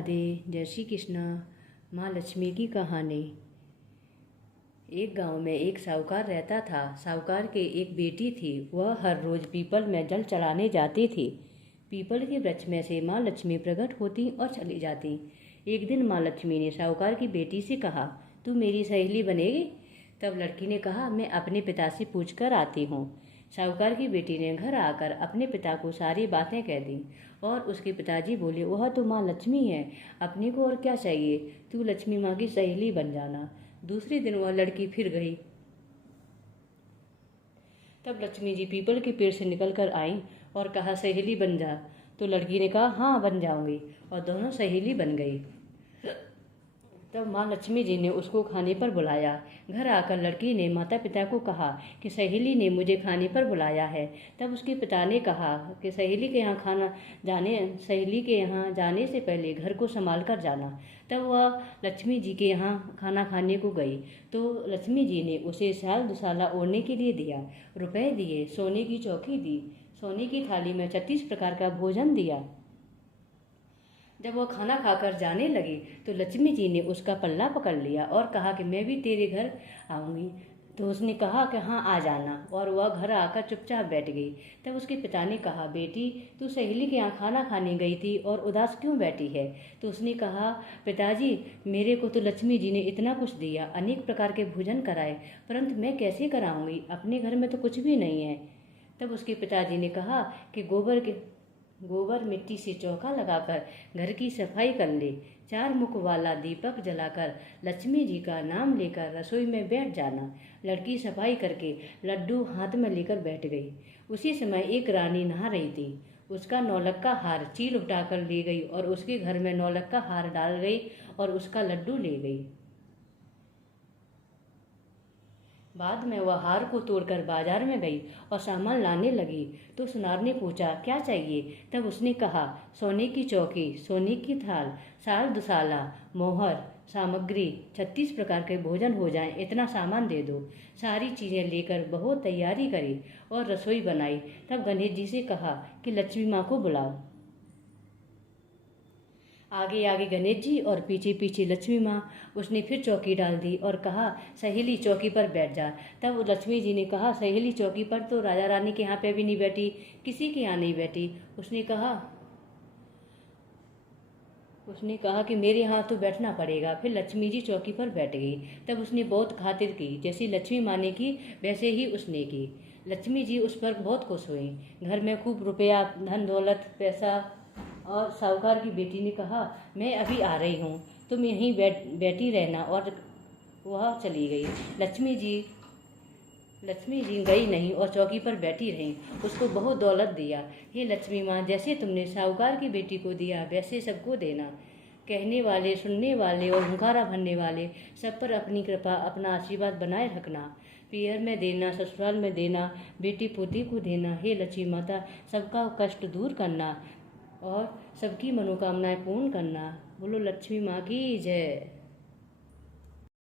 राधे। जय श्री कृष्ण। माँ लक्ष्मी की कहानी। एक गांव में एक साहूकार रहता था। साहूकार के एक बेटी थी। वह हर रोज पीपल में जल चढ़ाने जाती थी। पीपल के वृक्ष में से माँ लक्ष्मी प्रकट होती और चली जाती। एक दिन माँ लक्ष्मी ने साहूकार की बेटी से कहा, तू मेरी सहेली बनेगी? तब लड़की ने कहा, मैं अपने पिता से पूछ कर आती हूँ। साहूकार की बेटी ने घर आकर अपने पिता को सारी बातें कह दी और उसके पिताजी बोले, वह तो माँ लक्ष्मी है, अपने को और क्या चाहिए, तू लक्ष्मी माँ की सहेली बन जाना। दूसरे दिन वह लड़की फिर गई। तब लक्ष्मी जी पीपल के पेड़ से निकल कर आई और कहा, सहेली बन जा। तो लड़की ने कहा, हाँ बन जाऊंगी, और दोनों सहेली बन गई। तब माँ लक्ष्मी जी ने उसको खाने पर बुलाया। घर आकर लड़की ने माता पिता को कहा कि सहेली ने मुझे खाने पर बुलाया है। तब उसके पिता ने कहा कि सहेली के यहाँ जाने से पहले घर को संभाल कर जाना। तब वह लक्ष्मी जी के यहाँ खाना खाने को गई तो लक्ष्मी जी ने उसे साल दुसाला ओढ़ने के लिए दिया, रुपए दिए, सोने की चौकी दी, सोने की थाली में 36 प्रकार का भोजन दिया। जब वह खाना खाकर जाने लगी तो लक्ष्मी जी ने उसका पल्ला पकड़ लिया और कहा कि मैं भी तेरे घर आऊँगी। तो उसने कहा कि हाँ आ जाना, और वह घर आकर चुपचाप बैठ गई। तब उसके पिता ने कहा, बेटी तू सहेली के यहाँ खाना खाने गई थी और उदास क्यों बैठी है? तो उसने कहा, पिताजी मेरे को तो लक्ष्मी जी ने इतना कुछ दिया, अनेक प्रकार के भोजन कराए, परंतु मैं कैसे कराऊंगी, अपने घर में तो कुछ भी नहीं है। तब उसके पिताजी ने कहा कि गोबर मिट्टी से चौका लगाकर घर की सफाई कर ले, 4 मुख वाला दीपक जलाकर लक्ष्मी जी का नाम लेकर रसोई में बैठ जाना। लड़की सफाई करके लड्डू हाथ में लेकर बैठ गई। उसी समय एक रानी नहा रही थी। उसका नौलक्खा हार चील उठाकर ले गई और उसके घर में नौलक्खा हार डाल गई और उसका लड्डू ले गई। बाद में वह हार को तोड़कर बाजार में गई और सामान लाने लगी तो सुनार ने पूछा, क्या चाहिए? तब उसने कहा, सोने की चौकी, सोने की थाल, साल दुसाला, मोहर, सामग्री, 36 प्रकार के भोजन हो जाएं, इतना सामान दे दो। सारी चीजें लेकर बहुत तैयारी करी और रसोई बनाई। तब गणेश जी से कहा कि लक्ष्मी माँ को बुलाओ। आगे आगे गणेश जी और पीछे पीछे लक्ष्मी माँ। उसने फिर चौकी डाल दी और कहा, सहेली चौकी पर बैठ जा। तब लक्ष्मी जी ने कहा, सहेली चौकी पर तो राजा रानी के यहाँ पे भी नहीं बैठी, किसी के यहाँ नहीं बैठी। उसने कहा कि मेरे यहाँ तो बैठना पड़ेगा। फिर लक्ष्मी जी चौकी पर बैठ गई। तब उसने बहुत खातिर की, जैसी लक्ष्मी माँ ने की वैसे ही उसने की। लक्ष्मी जी उस पर बहुत खुश हुई। घर में खूब रुपया, धन दौलत, पैसा। और साहूकार की बेटी ने कहा, मैं अभी आ रही हूँ, तुम यहीं बैठी रहना। और वह चली गई। लक्ष्मी जी गई नहीं और चौकी पर बैठी रहीं। उसको बहुत दौलत दिया। हे लक्ष्मी माँ, जैसे तुमने साहूकार की बेटी को दिया वैसे सबको देना। कहने वाले, सुनने वाले और हुंकारा भरने वाले सब पर अपनी कृपा, अपना आशीर्वाद बनाए रखना। पियर में देना, ससुराल में देना, बेटी पोती को देना। हे लक्ष्मी माता, सबका कष्ट दूर करना और सबकी मनोकामनाएं पूर्ण करना। बोलो लक्ष्मी माँ की जय।